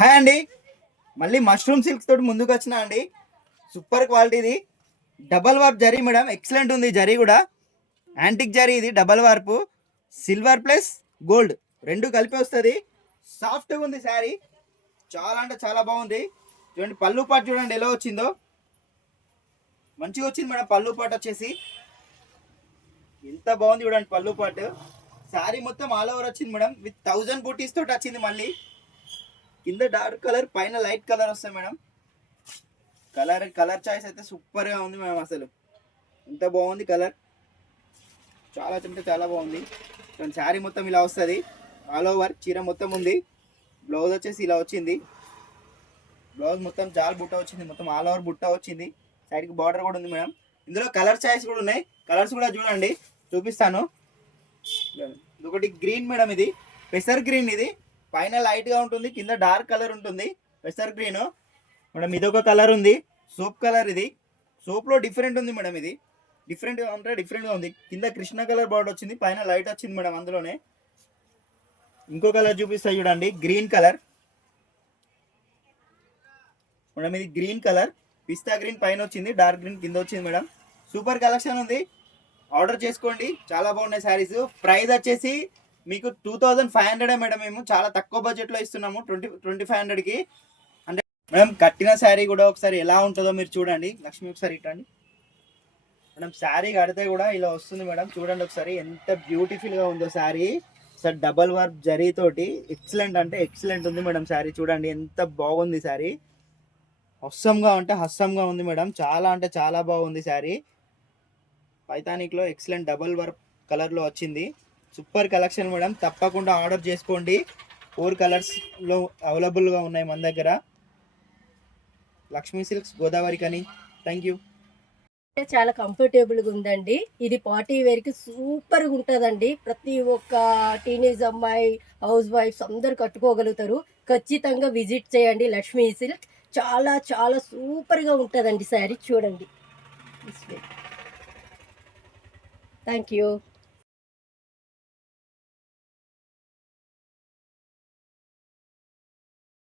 Hi అండి, మళ్ళీ mushroom silks తోటి ముందుకు వచ్చినా అండి. సూపర్ క్వాలిటీది double warp zari madam, excellent ఉంది. జరీ కూడా యాంటిక్ జరీ, ఇది డబల్ వార్పు సిల్వర్ ప్లస్ గోల్డ్ రెండు కలిపి వస్తుంది. సాఫ్ట్గా ఉంది శారీ, చాలా అంటే చాలా బాగుంది. చూడండి పళ్ళు పాటు చూడండి ఎలా వచ్చిందో, మంచిగా వచ్చింది మేడం. పళ్ళు పాటు వచ్చేసి ఎంత బాగుంది చూడండి పళ్ళు పాటు. శారీ మొత్తం ఆల్ ఓవర్ వచ్చింది మేడం, విత్ 1000 బూటీస్ తోటి వచ్చింది. మళ్ళీ కింద డార్క్ కలర్, పైన లైట్ కలర్ వస్తాయి మేడం. కలర్ చాయిస్ అయితే సూపర్గా ఉంది మేడం. అసలు ఎంత బాగుంది కలర్, చాలా అంటే చాలా బాగుంది. శారీ మొత్తం ఇలా వస్తుంది, ఆల్ ఓవర్ చీర మొత్తం ఉంది. బ్లౌజ్ వచ్చేసి ఇలా వచ్చింది. బ్లౌజ్ మొత్తం జాల్ బుట్ట వచ్చింది, మొత్తం ఆల్ ఓవర్ బుట్ట వచ్చింది. సైడ్కి బార్డర్ కూడా ఉంది మేడం. ఇందులో కలర్ చాయిస్ కూడా ఉన్నాయి, కలర్స్ కూడా చూడండి చూపిస్తాను. ఒకటి గ్రీన్ మేడం, ఇది పెసర్ గ్రీన్. ఇది పైన లైట్గా ఉంటుంది, కింద డార్క్ కలర్ ఉంటుంది. పెసర్ గ్రీన్ మేడం. ఇదొక కలర్ ఉంది, సోప్ కలర్. ఇది సోప్లో డిఫరెంట్ ఉంది మేడం. ఇది డిఫరెంట్గా అంటే డిఫరెంట్గా ఉంది. కింద కృష్ణ కలర్ బార్డర్ వచ్చింది, పైన లైట్ వచ్చింది మేడం. అందులోనే ఇంకో కలర్ చూపిస్తా చూడండి, గ్రీన్ కలర్ మేడం. ఇది గ్రీన్ కలర్, పిస్తా గ్రీన్ పైన వచ్చింది, డార్క్ గ్రీన్ కింద వచ్చింది మేడం. సూపర్ కలెక్షన్ ఉంది, ఆర్డర్ చేసుకోండి. చాలా బాగున్నాయి శారీస్. ప్రైస్ వచ్చేసి మీకు 2500 మేడం. మేము చాలా తక్కువ బడ్జెట్లో ఇస్తున్నాము, 2500కి. అంటే మేడం కట్టిన శారీ కూడా ఒకసారి ఎలా ఉంటుందో మీరు చూడండి. లక్ష్మి ఒకసారి ఇట్టండి మేడం. శారీ కడితే కూడా ఇలా వస్తుంది మేడం. చూడండి ఒకసారి ఎంత బ్యూటిఫుల్గా ఉందో శారీ. సార్ డబల్ వర్క్ జరీతోటి ఎక్సలెంట్ అంటే ఎక్సలెంట్ ఉంది మేడం. శారీ చూడండి ఎంత బాగుంది. శారీ హస్సంగా అంటే హస్సంగా ఉంది మేడం. చాలా అంటే చాలా బాగుంది శారీ. పైతానిక్లో ఎక్సలెంట్ డబల్ వర్క్ కలర్లో వచ్చింది. సూపర్ కలెక్షన్ మేడం, తప్పకుండా ఆర్డర్ చేసుకోండి. 4 కలర్స్లో అవైలబుల్గా ఉన్నాయి మన దగ్గర. లక్ష్మీ సిల్క్స్, గోదావరి కని. Thank you. చాలా కంఫర్టబుల్గా ఉందండి. ఇది పార్టీ వేర్కి సూపర్గా ఉంటుందండి. ప్రతి ఒక్క టీనేజ్ అమ్మాయి, హౌస్ వైఫ్స్ అందరు కట్టుకోగలుగుతారు. ఖచ్చితంగా విజిట్ చేయండి లక్ష్మీ సిల్క్. చాలా చాలా సూపర్గా ఉంటుందండి శారీ. చూడండి. Thank you.